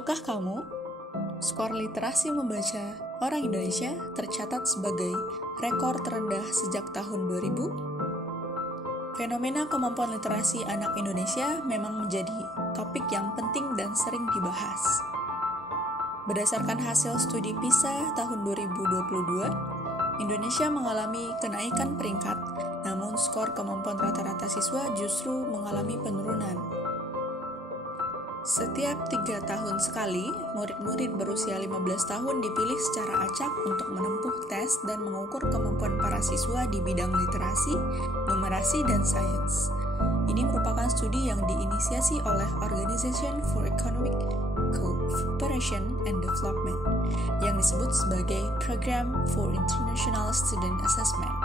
Tahukah kamu, skor literasi membaca orang Indonesia tercatat sebagai rekor terendah sejak tahun 2000? Fenomena kemampuan literasi anak Indonesia memang menjadi topik yang penting dan sering dibahas. Berdasarkan hasil studi PISA tahun 2022, Indonesia mengalami kenaikan peringkat, namun skor kemampuan rata-rata siswa justru mengalami penurunan. Setiap 3 tahun sekali, murid-murid berusia 15 tahun dipilih secara acak untuk menempuh tes dan mengukur kemampuan para siswa di bidang literasi, numerasi, dan sains. Ini merupakan studi yang diinisiasi oleh Organization for Economic Cooperation and Development, yang disebut sebagai Program for International Student Assessment,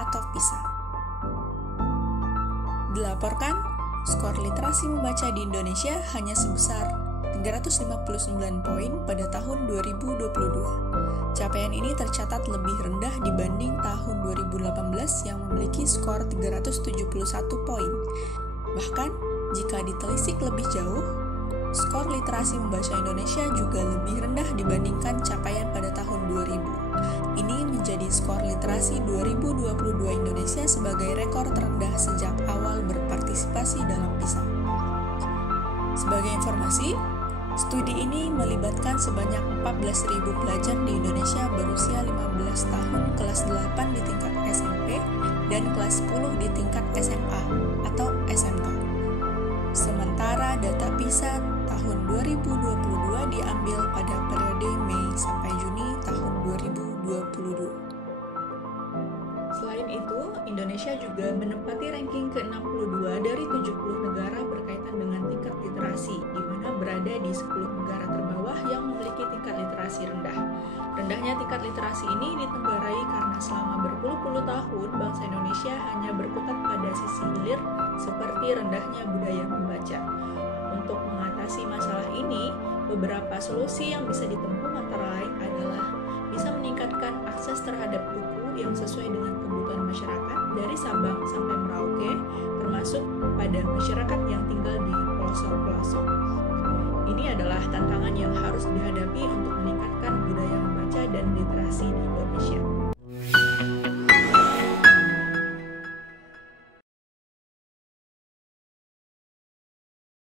atau PISA. Dilaporkan, skor literasi membaca di Indonesia hanya sebesar 359 poin pada tahun 2022. Capaian ini tercatat lebih rendah dibanding tahun 2018 yang memiliki skor 371 poin. Bahkan, jika ditelisik lebih jauh, skor literasi membaca Indonesia juga lebih rendah dibandingkan capaian pada tahun 2000. Ini menjadi skor literasi 2022 Indonesia sebagai rekor terendah sejak awal berpartisipasi dalam PISA. Sebagai informasi, studi ini melibatkan sebanyak 14.000 pelajar di Indonesia berusia 15 tahun kelas 8 di tingkat SMP dan kelas 10 di tingkat SMA atau SMK. Sementara data PISA tahun 2022 diambil pada periode Mei sampai Juni tahun 2022. Selain itu, Indonesia juga menempati ranking ke-62 dari 70 negara berkaitan dengan tingkat literasi, di mana berada di 10 negara terbawah yang memiliki tingkat literasi rendah. Rendahnya tingkat literasi ini ditenggarai karena selama berpuluh-puluh tahun bangsa Indonesia hanya berkutat pada sisi hilir seperti rendahnya budaya membaca. Untuk mengatasi masalah ini, beberapa solusi yang bisa ditempuh antara lain adalah bisa meningkatkan akses terhadap buku yang sesuai dengan kebutuhan masyarakat dari Sabang sampai Merauke, termasuk pada masyarakat yang tinggal di pelosok-pelosok. Ini adalah tantangan yang harus dihadapi untuk meningkatkan budaya membaca dan literasi di Indonesia.